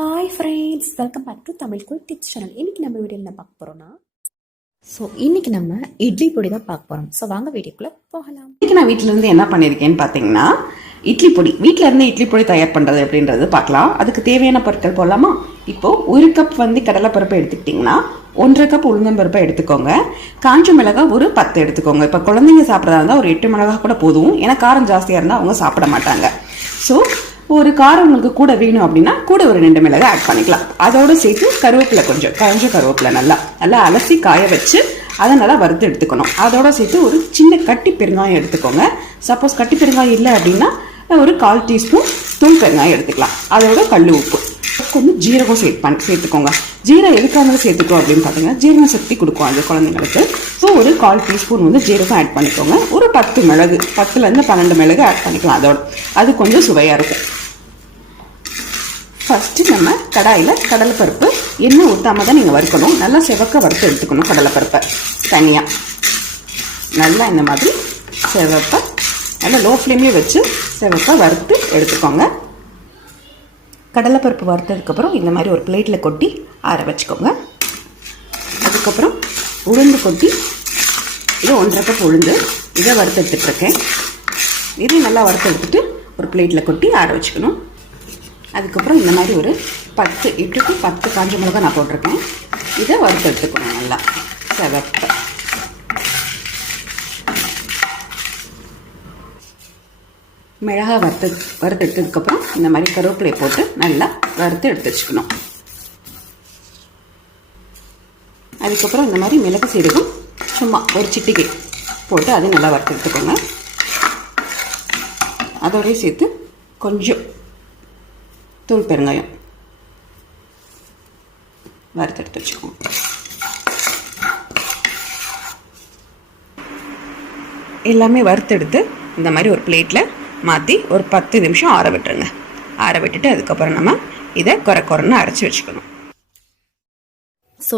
Hi friends, welcome back to Tamil cool tips channel. இன்றைக்கி நம்ம வீடியோவில் என்ன பார்க்க போகிறோன்னா இன்றைக்கி நம்ம இட்லி பொடி தான் பார்க்க போகிறோம். வாங்க வீடியோக்குள்ளே போகலாம். இன்றைக்கி நான் வீட்டிலேருந்து என்ன பண்ணியிருக்கேன்னு பார்த்தீங்கன்னா, இட்லி பொடி வீட்டில் இருந்து இட்லி பொடி தயார் பண்ணுறது அப்படின்றது பார்க்கலாம். அதுக்கு தேவையான பொருட்கள் போடலாமா? இப்போது 1 கப் கடலைப்பருப்பை எடுத்துக்கிட்டிங்கன்னா 1.5 கப் உளுந்தம்பருப்பை எடுத்துக்கோங்க. காஞ்ச மிளகாய் ஒரு 10 எடுத்துக்கோங்க. இப்போ குழந்தைங்க சாப்பிட்றதா இருந்தால் ஒரு 8 மிளகாய் கூட போதும். ஏன்னா காரம் ஜாஸ்தியாக இருந்தால் அவங்க சாப்பிட மாட்டாங்க. ஸோ ஒரு காரம் உங்களுக்கு கூட வேணும் அப்படின்னா கூட ஒரு 2 மிளகாய் ஆட் பண்ணிக்கலாம். அதோடு சேர்த்து கருவேப்பிலை, கொஞ்சம் காஞ்ச கருவேப்பிலை நல்லா அலசி காய வச்சு அதை நல்லா வறுத்து எடுத்துக்கணும். அதோட சேர்த்து ஒரு சின்ன கட்டி பெருங்காயம் எடுத்துக்கோங்க. சப்போஸ் கட்டி பெருங்காயம் இல்லை அப்படின்னா ஒரு 1/4 டீஸ்பூன் தூள் பெருங்காயம் எடுத்துக்கலாம். அதோட கல் உப்பு, கொஞ்சம் ஜீரகம் சேர்த்துக்கோங்க. ஜீரகம் எதுக்காக சேர்த்துக்கோம் அப்படின்னு பார்த்தீங்கன்னா, ஜீரகம் சக்தி கொடுக்கும் அது குழந்தைங்களுக்கு. ஸோ ஒரு 1/4 டீஸ்பூன் ஜீரகம் ஆட் பண்ணிக்கோங்க. ஒரு 10 மிளகு, 10லேருந்து 12 மிளகு ஆட் பண்ணிக்கலாம். அதோட அது கொஞ்சம் சுவையாக இருக்கும். ஃபஸ்ட்டு நம்ம கடாயில் கடலைப்பருப்பு எண்ணெய் ஊற்றாமல் தான் நீங்கள் வறுக்கணும். நல்லா செவக்க வறுத்து எடுத்துக்கணும். கடலைப்பருப்பை தனியாக நல்லா இந்த மாதிரி செவப்பை நல்லா லோ ஃப்ளேம்லேயே வச்சு செவப்பை வறுத்து எடுத்துக்கோங்க. கடலைப்பருப்பு வறுத்ததுக்கப்புறம் இந்த மாதிரி ஒரு பிளேட்டில் கொட்டி ஆற வச்சுக்கோங்க. அதுக்கப்புறம் உளுந்து கொட்டி, இது 1.5 கப் உளுந்து, இதை வறுத்து எடுத்துகிட்ருக்கேன். இதையும் நல்லா வறுத்து எடுத்துகிட்டு ஒரு பிளேட்டில் கொட்டி ஆற வச்சுக்கணும். அதுக்கப்புறம் இந்த மாதிரி ஒரு 8 to 10 காஞ்ச மிளகாய் நான் போட்டிருக்கேன். இதை வறுத்து எடுத்துக்கணும் நல்லா செவப்பை. மிளகாய் வறுத்து எடுத்ததுக்கப்புறம் இந்த மாதிரி கருவேப்பிலையை போட்டு நல்லா வறுத்து எடுத்து வச்சுக்கணும். அதுக்கப்புறம் இந்த மாதிரி மிளகு சீரகம் சும்மா ஒரு சிட்டிகை போட்டு அதை நல்லா வறுத்து எடுத்துக்கோங்க. அதோடய சேர்த்து கொஞ்சம் தூள் பெருங்காயம் வறுத்து எடுத்து வச்சுக்கோங்க. எல்லாமே வறுத்தெடுத்து இந்த மாதிரி ஒரு பிளேட்டில் மாற்றி ஒரு 10 நிமிஷம் ஆற விட்டுருங்க. ஆற விட்டுட்டு அதுக்கப்புறம் நம்ம இதை குறைன்னு அரைச்சி வச்சுக்கணும்.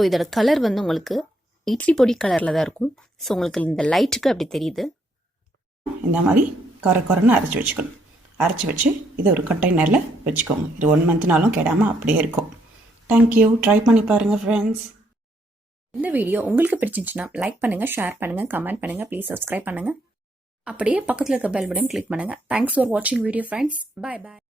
இதோட கலர் உங்களுக்கு இட்லி பொடி கலரில் தான் இருக்கும். உங்களுக்கு இந்த லைட்டுக்கு அப்படி தெரியுது. இந்த மாதிரி குறைன்னு அரைச்சி வச்சுக்கணும். அரைச்சி வச்சு இதை ஒரு கண்டெய்னரில் வச்சுக்கோங்க. இது 1 மந்த்னாலும் கெடாமல் அப்படியே இருக்கும். தேங்க்யூ. ட்ரை பண்ணி பாருங்கள் ஃப்ரெண்ட்ஸ். இந்த வீடியோ உங்களுக்கு பிடிச்சிருந்துச்சுன்னா லைக் பண்ணுங்கள், ஷேர் பண்ணுங்கள், கமெண்ட் பண்ணுங்கள், ப்ளீஸ் சப்ஸ்கிரைப் பண்ணுங்கள். அப்படியே பக்கத்தில் இருக்க பெல் பட்டன் கிளிக் பண்ணுங்கள். தேங்க்ஸ் ஃபார் வாட்சிங் வீடியோ ஃப்ரெண்ட்ஸ். பாய் பாய்.